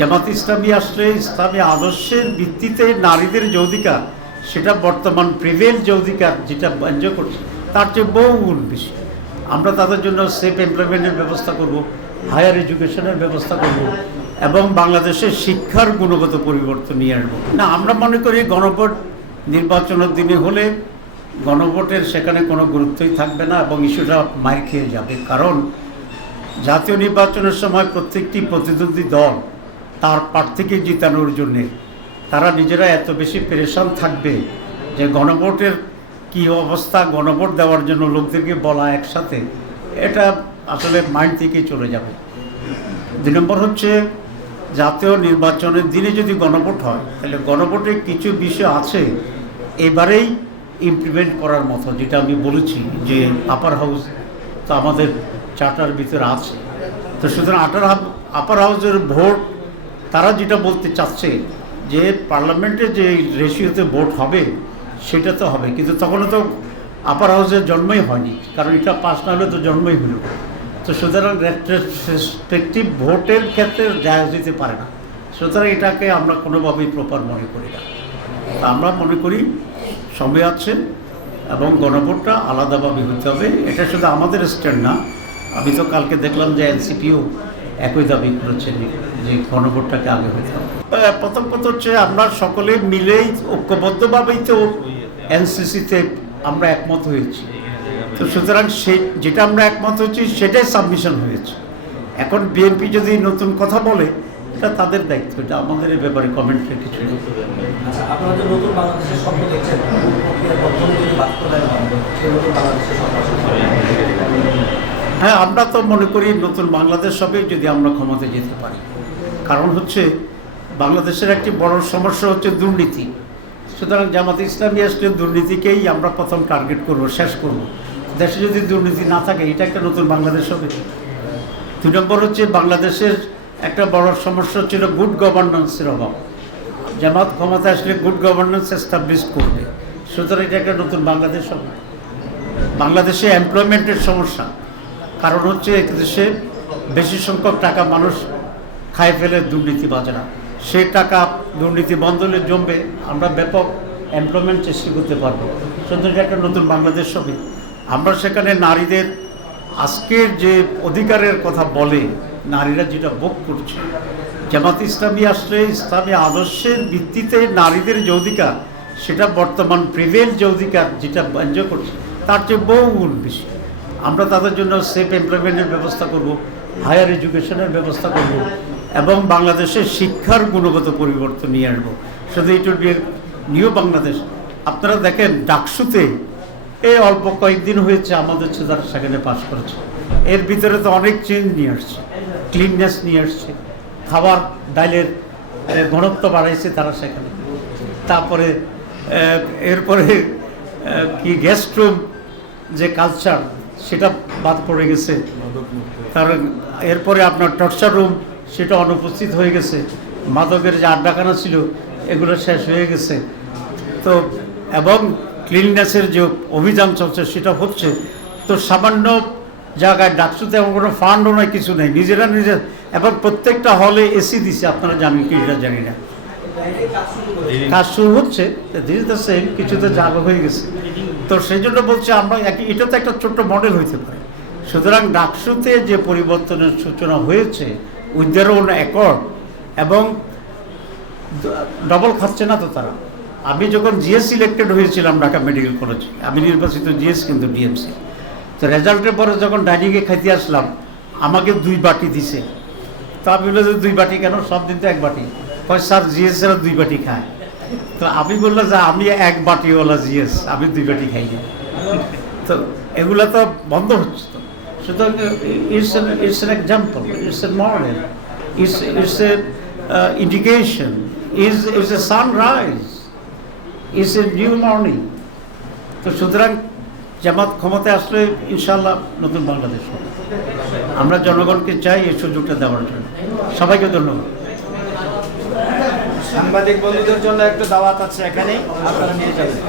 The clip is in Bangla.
জামাত ইসলামী আসলে ইসলামী আদর্শের ভিত্তিতে নারীদের যে অধিকার, সেটা বর্তমান প্রিভেল যে অধিকার যেটা বাঞ্য করছে, তার চেয়ে বহুগুণ বেশি। আমরা তাদের জন্য সেফ এমপ্লয়মেন্টের ব্যবস্থা করব হায়ার এডুকেশনের ব্যবস্থা করব, এবং বাংলাদেশের শিক্ষার গুণগত পরিবর্তন নিয়ে আসব। না, আমরা মনে করি গণভোট নির্বাচনের দিনে হলে গণভোটের সেখানে কোনো গুরুত্বই থাকবে না এবং ইস্যুটা মার খেয়ে যাবে। কারণ জাতীয় নির্বাচনের সময় প্রত্যেকটি প্রতিদ্বন্দ্বী দল তার প্রার্থীকে জিতানোর জন্যে। তারা নিজেরা এত বেশি পেরেশান থাকবে যে গণভোটের কি অবস্থা, গণভোট দেওয়ার জন্য লোকদেরকে বলা একসাথে, এটা আসলে মাইন্ড থেকেই চলে যাবে। দুই নম্বর হচ্ছে, জাতীয় নির্বাচনের দিনে যদি গণভোট হয়, তাহলে গণভোটে কিছু বিষয় আছে, এবারেই ইমপ্লিমেন্ট করার মতো, যেটা আমি বলেছি যে আপার হাউস তো আমাদের চার্টার ভিতরে আছে। তো সুতরাং আটার আপার হাউসের ভোট তারা যেটা বলতে চাচ্ছে যে পার্লামেন্টে যে রেশিওতে ভোট হবে, সেটা তো হবে। কিন্তু তখনও তো আপার হাউসের জন্মই হয়নি, কারণ এটা পাস না হলে তো জন্মই হলো তো সুতরাং রেসপেক্টিভ ভোটের ক্ষেত্রে জায়গা দিতে পারে না। সুতরাং এটাকে আমরা কোনোভাবেই প্রপার মনে করি না। তা আমরা মনে করি সময় আছে এবং গণভোটটা আলাদাভাবে হতে হবে। এটা শুধু আমাদের স্ট্যান্ড না। আমি তো কালকে দেখলাম যে এনসিপিও একই দাবি করেছেন যে গণভোটটাকে আগে হতে হবে। প্রথম কথা হচ্ছে আমরা সকলে মিলেই ঐক্যবদ্ধভাবেই তো এনসিসিতে আমরা একমত হয়েছি। তো সুতরাং সে যেটা আমরা একমত হয়েছি সেটাই সাবমিশন হয়েছে। এখন বিএনপি যদি নতুন কথা বলে এটা তাদের দায়িত্ব এটা আমাদের এই ব্যাপারে কমেন্টের কিছু আচ্ছা আপনারা নতুন বাংলাদেশের স্বপ্ন দেখছেন হ্যাঁ আমরা তো মনে করি নতুন বাংলাদেশ হবে যদি আমরা ক্ষমতায় যেতে পারি। কারণ হচ্ছে বাংলাদেশের একটি বড় সমস্যা হচ্ছে দুর্নীতি। সুতরাং জামাত ইসলামী আসলে দুর্নীতিকেই আমরা প্রথম টার্গেট করব, শেষ করব। দেশে যদি দুর্নীতি না থাকে, এটা একটা নতুন বাংলাদেশ হবে। দুই নম্বর হচ্ছে বাংলাদেশের একটা বড় সমস্যা ছিল গুড গভর্নেন্সের অভাব। জামাত ক্ষমতা আসলে গুড গভর্নেন্স এস্টাবলিশ করবে। সুতরাং এটা একটা নতুন বাংলাদেশ হবে। বাংলাদেশে এমপ্লয়মেন্টের সমস্যা। কারণ হচ্ছে দেশে বেশি সংখ্যক টাকা মানুষ খায় ফেলে, দুর্নীতি বাজে না। সেই টাকা দুর্নীতি বন্ধ হলে জমবে, আমরা ব্যাপক এমপ্লয়মেন্ট সৃষ্টি করতে পারব। সুতরাং একটা নতুন বাংলাদেশ হবে। আমরা সেখানে নারীদের আজকের যে অধিকারের কথা বলে, নারীরা যেটা ভোগ করছে, জামাত ইসলামী আসলে ইসলামী আদর্শের ভিত্তিতে নারীদের যে অধিকার, সেটা বর্তমান প্রিভেল যে অধিকার, যেটা বাঞ্য করছে, তার চেয়ে বহু গুণ বেশি। আমরা তাদের জন্য সেফ এমপ্লয়মেন্টের ব্যবস্থা করব, হায়ার এডুকেশনের ব্যবস্থা করব এবং বাংলাদেশের শিক্ষার গুণগত পরিবর্তন নিয়ে আসব। শুধু it will be new Bangladesh. আপনারা দেখেন, ডাকসুতে এই অল্প কয়েকদিন হয়েছে আমাদের ছেলেরা সেখানে পাশ করেছে। এর ভিতরে তো অনেক চেঞ্জ নিয়ে আসছে। ক্লিননেস নিয়ে আসছে। খাবার ডাইলের ঘনত্ব বাড়াইছে তারা সেখানে। তারপরে এরপরে কি গেস্ট রুম যে কালচার সেটা বাদ পড়ে গেছে। তার এরপরে আপনার টর্চার রুম সেটা অনুপস্থিত হয়ে গেছে। মাদকের যে আড্ডাখানা ছিল, এগুলো শেষ হয়ে গেছে। তো, এবং ক্লিননেসের যে অভিযান চলছে, সেটা হচ্ছে, তো সামান্য জায়গায় ডাকসুতে এমন কোনো ফান্ডও নয় কিছু নেই। নিজেরা নিজের, এবং প্রত্যেকটা হলে এসি দিছে, আপনারা জানেন কি এটা জানি না। কাজ শুরু হচ্ছে কিছুতে জাগো হয়ে গেছে। তো সেই জন্য বলছি আমরা এটা তো একটা ছোট্ট মডেল হইতে পারে। সুতরাং ডাকসুতে যে পরিবর্তনের সূচনা হয়েছে উইথ দেয়ার ওন অ্যাকর্ড এবং ডবল খাচ্ছে না তো তারা। আমি যখন জিএস সিলেক্টেড হয়েছিলাম ঢাকা মেডিকেল কলেজে আমি নির্বাচিত জিএস কিন্তু ডিএমসি তো রেজাল্টের পরে যখন ডাইনিংয়ে খাইতে আসলাম, আমাকে দুই বাটি দিছে। তা আমি যে দুই বাটি কেন? সব দিন তো এক বাটি। কয়, স্যার জিএস এরা দুই বাটি খায়। তো আমি বললাম যে আমি এক বাটিওয়ালা জিএস, আমি দুই বাটি খাই তো এগুলা তো বন্ধ হচ্ছে তো। সুতরাং it's it's an example it's a model it's it's a indication is it's a sunrise it's a new morning তো সুতরাং জামাত ক্ষমতায় আসলে ইনশাল্লাহ নতুন বাংলাদেশ আমরা জনগণকে চাই এই সুযোগটা দেওয়ার জন্য। সবাইকে ধন্যবাদ। সাংবাদিক বন্ধুদের জন্য একটা দাওয়াত আছে এখানেই আপনারা নিয়ে যাবেন।